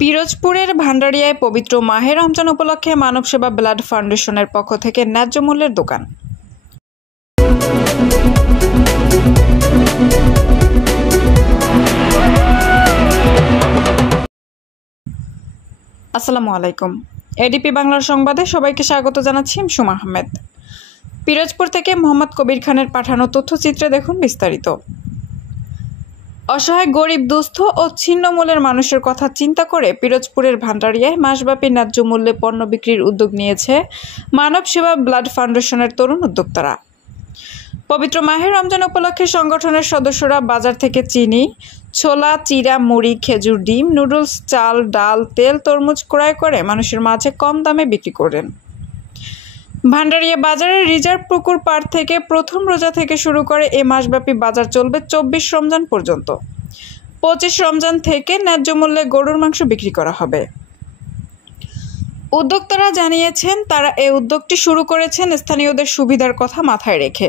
পিরোজপুরের ভান্ডারিয়ায় পবিত্র মাহে রমজান উপলক্ষে মানব সেবা ব্লাড ফাউন্ডেশনের পক্ষ থেকে ন্যায্য মূল্যের দোকান। আসসালামু আলাইকুম। এডিপি বাংলার সংবাদে সবাইকে স্বাগত জানাচ্ছি সুমা আহমেদ। পিরোজপুর থেকে মোহাম্মদ কবির খানের পাঠানো তথ্যচিত্রে দেখুন বিস্তারিত। অসহায় গরিব দুস্থ ও ছিন্নমূলের মানুষের কথা চিন্তা করে পিরোজপুরের ভান্ডারিয়ায় মাসব্যাপী ন্যায্য মূল্যে পণ্য বিক্রির উদ্যোগ নিয়েছে মানব সেবা ব্লাড ফাউন্ডেশনের তরুণ উদ্যোক্তারা। পবিত্র মাহে রমজান উপলক্ষে সংগঠনের সদস্যরা বাজার থেকে চিনি, ছোলা, চিরা, মুড়ি, খেজুর, ডিম, নুডলস, চাল, ডাল, তেল, তরমুজ ক্রয় করে মানুষের মাঝে কম দামে বিক্রি করেন। ভান্ডারিয়া বাজারের রিজার্ভ পুকুর পাড় থেকে প্রথম রোজা থেকে শুরু করে এ মাসব্যাপী বাজার চলবে 24 রমজান পর্যন্ত। 25 রমজান থেকে ন্যায্য মূল্যে গরুর মাংস বিক্রি করা হবে। উদ্যোক্তারা জানিয়েছেন তারা এই উদ্যোগটি শুরু করেছেন স্থানীয়দের সুবিধার কথা মাথায় রেখে।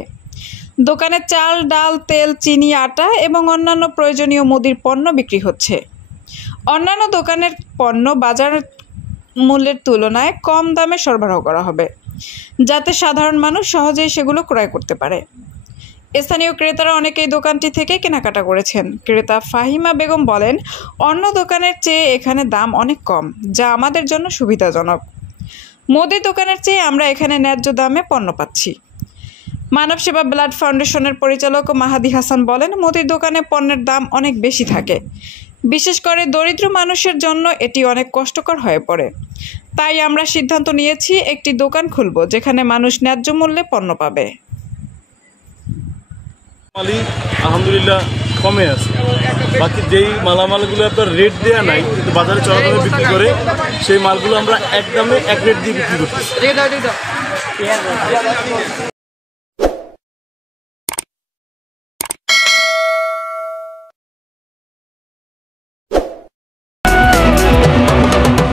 দোকানে চাল, ডাল, তেল, চিনি, আটা এবং অন্যান্য প্রয়োজনীয় মুদির পণ্য বিক্রি হচ্ছে। অন্যান্য দোকানের পণ্য বাজার মূল্যের তুলনায় কম দামে সরবরাহ করা হবে, যাতে সাধারণ মানুষ সহজেই সেগুলো ক্রয় করতে পারে। স্থানীয় ক্রেতারা অনেকেই দোকানটি থেকে কেনাকাটা করেছেন। ক্রেতা ফাহিমা বেগম বলেন, অন্য দোকানের চেয়ে এখানে দাম অনেক কম, যা আমাদের জন্য সুবিধাজনক। মুদি দোকানের চেয়ে আমরা এখানে ন্যায্য দামে পণ্য পাচ্ছি। মানব সেবা ব্লাড ফাউন্ডেশনের পরিচালক মাহাদি হাসান বলেন, মুদির দোকানে পণ্যের দাম অনেক বেশি থাকে, বিশেষ করে দরিদ্র মানুষের জন্য এটি অনেক কষ্টকর হয়ে পড়ে। তাই আমরা সিদ্ধান্ত নিয়েছি একটি দোকান খুলব, যেখানে মানুষ ন্যায্য মূল্যে পণ্য পাবে। আলহামদুলিল্লাহ কমে আছে, বাকি যেই মালামালগুলো আপনার রেট দেওয়া নাই কিন্তু বাজারে চড়া দামে বিক্রি করে, সেই মালগুলো আমরা এক দামে এক রেট দিয়ে বিক্রি করতেছি।